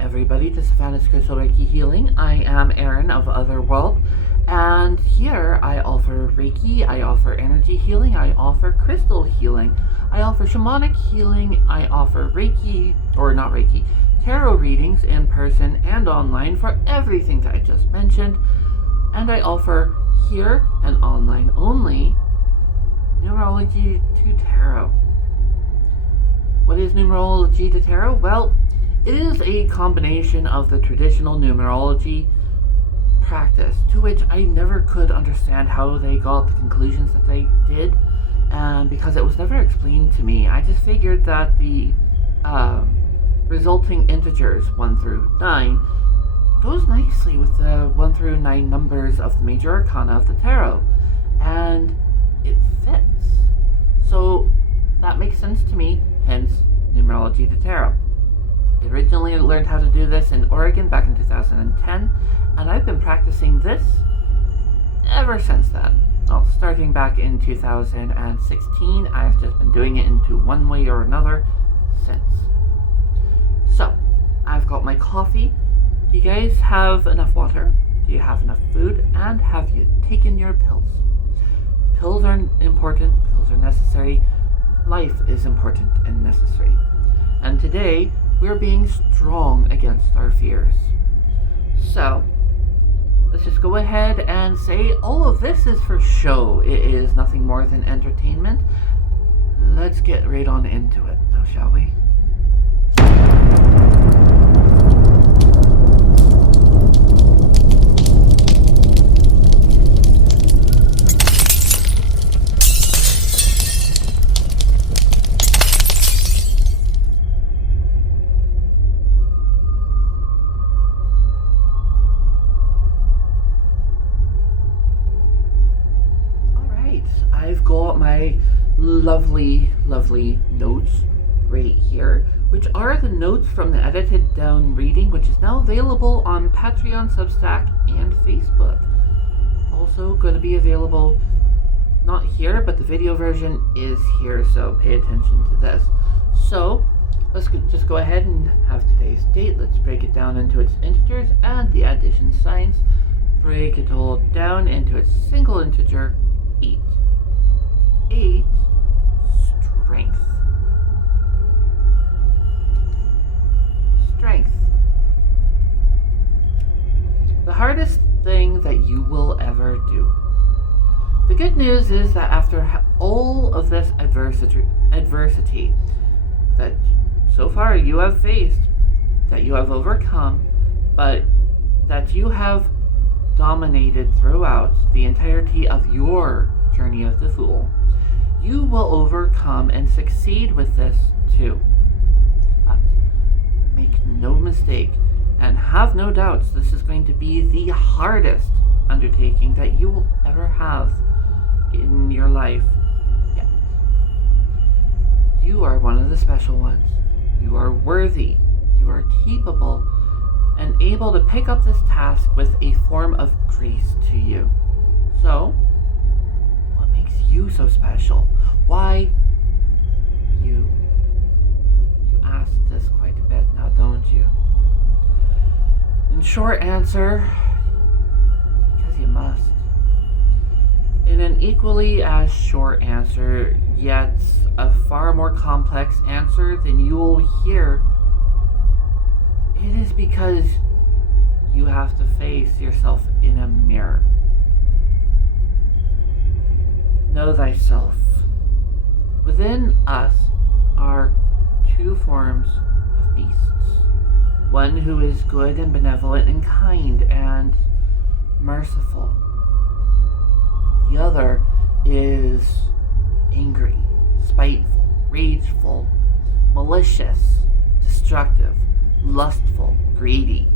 everybody to Savannah's Crystal Reiki Healing. I am Erin of Otherworld, and here I offer Reiki, I offer energy healing, I offer crystal healing, I offer shamanic healing, I offer Reiki, or not Reiki, tarot readings in person and online for everything that I just mentioned, and I offer here and online only Numerology to Tarot. What is Numerology to Tarot? Well, it is a combination of the traditional numerology practice, to which I never could understand how they got the conclusions that they did, and because it was never explained to me, I just figured that the resulting integers 1 through 9 goes nicely with the 1 through 9 numbers of the major arcana of the tarot, and it fits. So that makes sense to me, hence Numerology to Tarot. I originally learned how to do this in Oregon back in 2010, and I've been practicing this ever since then. Well, starting back in 2016, I've just been doing it into one way or another since. So, I've got my coffee. Do you guys have enough water? Do you have enough food? And have you taken your pills? Pills are important, pills are necessary. Life is important and necessary. And today, we're being strong against our fears. So, let's just go ahead and say all of this is for show. It is nothing more than entertainment. Let's get right on into it now, shall we? I've got my lovely notes right here, which are the notes from the edited down reading, which is now available on Patreon, Substack, and Facebook. Also going to be available not here, but the video version is here, so pay attention to this. So let's just go ahead and have today's date. Let's break it down into its integers and the addition signs. Break it all down into its single integer, 8. 8, strength. Strength. The hardest thing that you will ever do. The good news is that after all of this adversity that so far you have faced, that you have overcome, but that you have dominated throughout the entirety of your journey of the Fool, you will overcome and succeed with this too. But make no mistake and have no doubts, this is going to be the hardest undertaking that you will ever have in your life yet. You are one of the special ones. You are worthy. You are capable and able to pick up this task with a form of grace to you. So, you so special? Why you? You ask this quite a bit now, don't you? In short answer, because you must. In an equally as short answer, yet a far more complex answer than you will hear, it is because you have to face yourself in a mirror. Know thyself. Within us are two forms of beasts. One who is good and benevolent and kind and merciful. The other is angry, spiteful, rageful, malicious, destructive, lustful, greedy.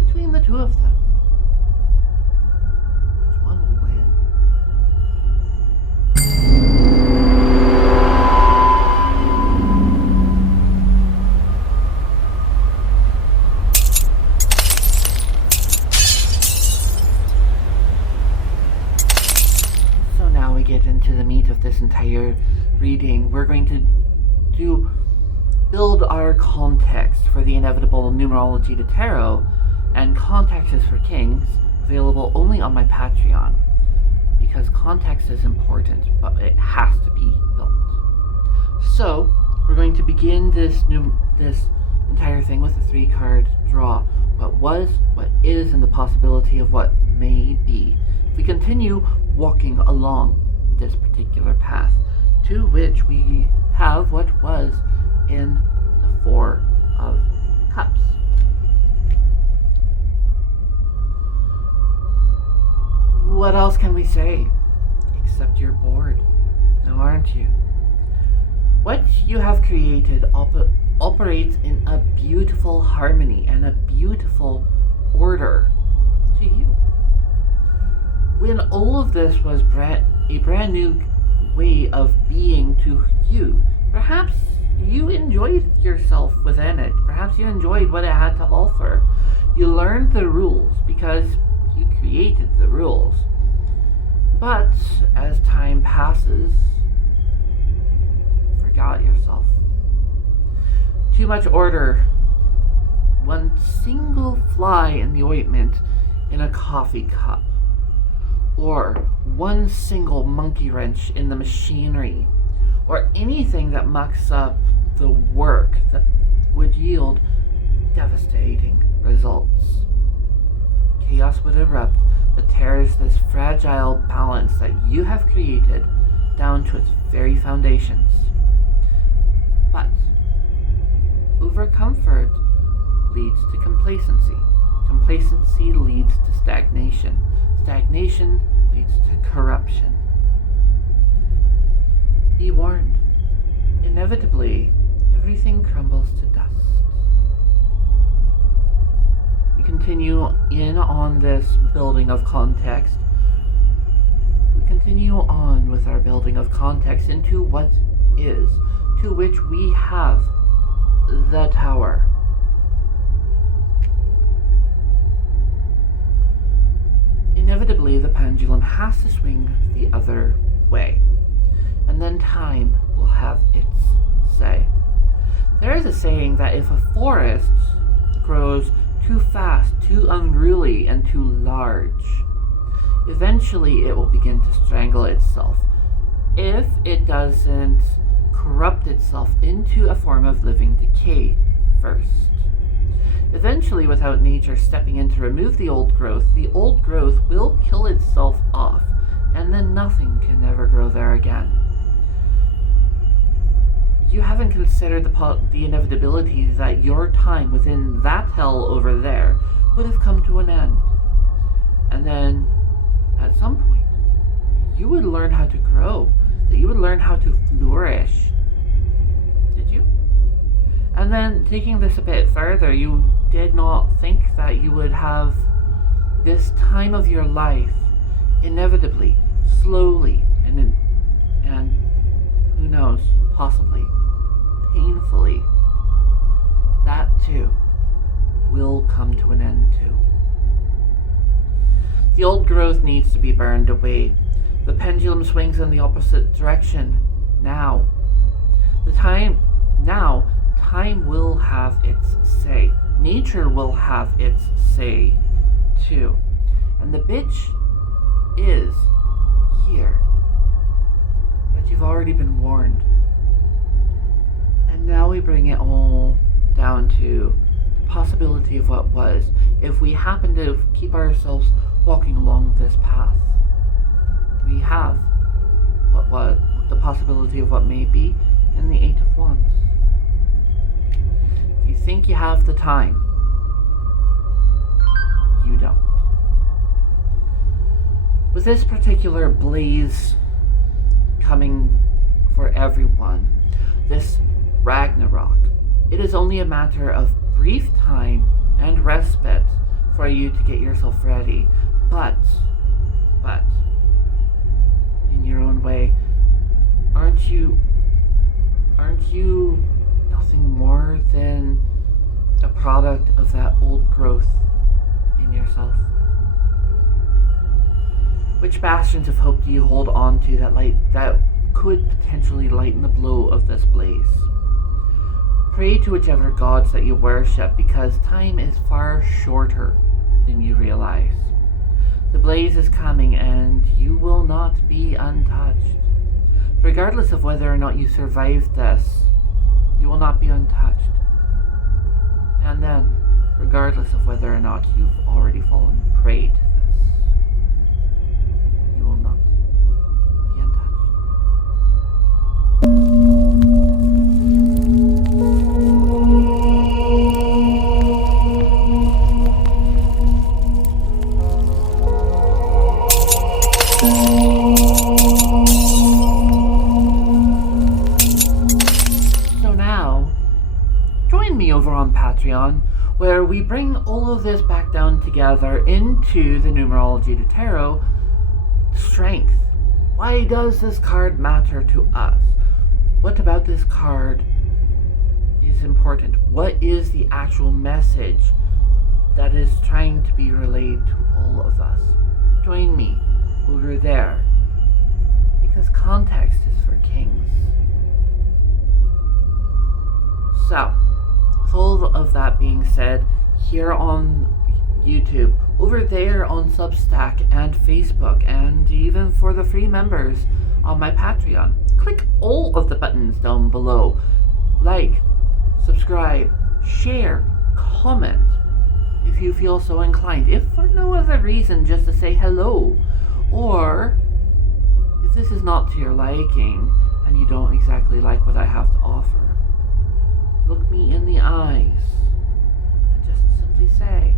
Between the two of them, this entire reading, we're going to do build our context for the inevitable numerology to tarot and context is for kings, available only on my Patreon. Because context is important, but it has to be built. So, we're going to begin this entire thing with a 3-card draw. What was, what is, and the possibility of what may be. If we continue walking along this particular path, to which we have what was in the 4 of Cups. What else can we say? Except you're bored. Now aren't you? What you have created operates in a beautiful harmony and a beautiful order to you. When all of this was a brand new way of being to you, perhaps you enjoyed yourself within it. Perhaps you enjoyed what it had to offer. You learned the rules because you created the rules. But as time passes, you forgot yourself. Too much order. One single fly in the ointment in a coffee cup. Or one single monkey wrench in the machinery. Or anything that mucks up the work that would yield devastating results. Chaos would erupt that tears this fragile balance that you have created down to its very foundations. But overcomfort leads to complacency. Complacency leads to stagnation. Stagnation leads to corruption. Be warned. Inevitably, everything crumbles to dust. We continue in on this building of context. We continue on with our building of context into what is, to which we have the Tower. Inevitably, the pendulum has to swing the other way, and then time will have its say. There is a saying that if a forest grows too fast, too unruly, and too large, eventually it will begin to strangle itself if it doesn't corrupt itself into a form of living decay first. Eventually, without nature stepping in to remove the old growth will kill itself off, and then nothing can ever grow there again. You haven't considered the inevitability that your time within that hell over there would have come to an end. And then, at some point, you would learn how to grow, that you would learn how to flourish. Did you? And then, taking this a bit further, you did not think that you would have this time of your life inevitably, slowly, and who knows, possibly, painfully, that too will come to an end too. The old growth needs to be burned away. The pendulum swings in the opposite direction. Now time will have its say. Nature will have its say too. And the bitch is here. But you've already been warned. And now we bring it all down to the possibility of what was, if we happen to keep ourselves walking along this path. We have what was, the possibility of what may be, and the 8 of Wands. If you think you have the time, you don't. With this particular blaze coming for everyone, this Ragnarok, it is only a matter of brief time and respite for you to get yourself ready. But, in your own way, aren't you nothing more than a product of that old growth in yourself? Which bastions of hope do you hold on to that could potentially lighten the blow of this blaze? Pray to whichever gods that you worship, because time is far shorter than you realize. The blaze is coming and you will not be untouched. Regardless of whether or not you survived this, you will not be untouched. And then, regardless of whether or not you've already fallen prey to this, you will not be untouched. So now, join me over on Patreon, where we bring all of this back down together into the Numerology to Tarot. Strength. Why does this card matter to us? What about this card is important? What is the actual message that is trying to be relayed to all of us? Join me over there, because context is for kings. So, with all of that being said, here on YouTube, over there on Substack and Facebook, and even for the free members on my Patreon, click all of the buttons down below. Like, subscribe, share, comment if you feel so inclined, if for no other reason just to say hello. Or if this is not to your liking and you don't exactly like what I have to offer, look me in the eyes and just simply say,